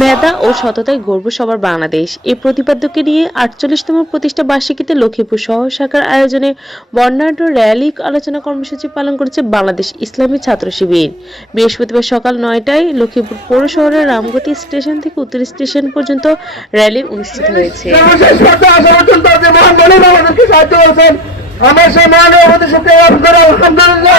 মেধা ও সততায় গর্ব সবার বাংলাদেশ। এই প্রতিপাদ্যকে নিয়ে আটচল্লিশতম প্রতিষ্ঠা বার্ষিকীতে লক্ষ্মীপুর শহর শাখার আয়োজনে বর্ণাঢ্য র্যালি আলোচনা কর্মসূচি পালন করেছে বাংলাদেশ ইসলামী ছাত্র শিবির। বৃহস্পতিবার সকাল নয়টায় লক্ষ্মীপুর পৌর শহরের রামগতি স্টেশন থেকে উত্তর স্টেশন পর্যন্ত র্যালি অনুষ্ঠিত হয়েছে। আমার সেই আমাদের আলহামদুলিল্লাহ।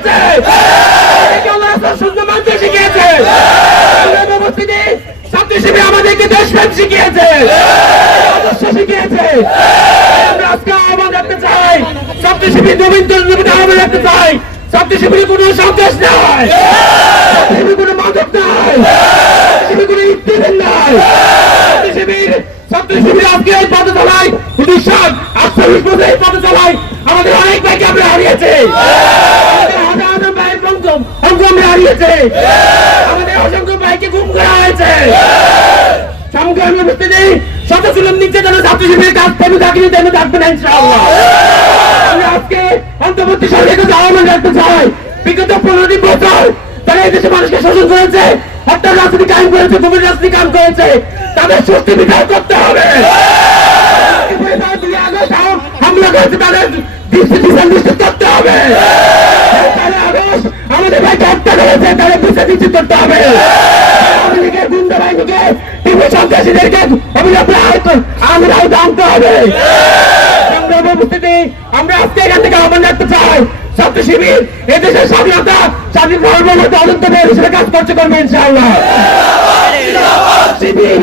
শিখিয়েছে। শুনতে মানতে শিখিয়েছে। ছাত্র শিবির আমাদেরকে দেশপ্রেম শিখিয়েছে। আদর্শ শিখিয়েছে। আমরা আজকে আহ্বান রাখতে চাই। ছাত্র শিবির নবীন নবীন আহ্বান রাখতে চাই। ছাত্র শিবিরে কোনো সন্ত্রাস নাই। শিবির কোনো মাদক নাই। শিবির কোনো ইফতিজার নাই। শিবির ছাত্র শিবির আজকে এই পথে চলাই উনিশশো আটচল্লিশ বছর এই পথে চলাই আমাদের অনেক ভাইকে আমরা হারিয়েছে। আমরা আমাদের অসংখ্য ভাইকে গুম করা হয়েছে। সংগ্রামী উপস্থিতি শত ছিলাম নিচে যেন ছাত্র শিবিরের কাজ তেমন থাকিনি তেমন থাকবে না, ইনশাআল্লাহ। আমি আজকে অন্তর্বর্তী সরকারের কাছে আহ্বান রাখতে চাই। বিগত বছর তারা এই দেশে মানুষকে শোষণ করেছে, হত্যার রাজনীতি করেছে তুমি রাজনীতি করেছে। তাদের বিচার করতে হবে। হামলা করেছে, তাদের দৃষ্টি বিচার নিশ্চিত করতে হবে। আগস্ট নিশ্চিত করতে হবে আওয়ামী গুন্ডা বাহিনীকে তীব্র সন্ত্রাসীদেরকে অবিলম্বে আহত জানতে হবে উপস্থিতি আমরা আজকে এখান থেকে আহ্বান রাখতে চাই ছাত্র শিবির এদেশের স্বাধীনতা স্বাধীন ধর্মমত অনন্ত দেশ হিসেবে কাজ করতে করবে ইনশাআল্লাহ শিবিরের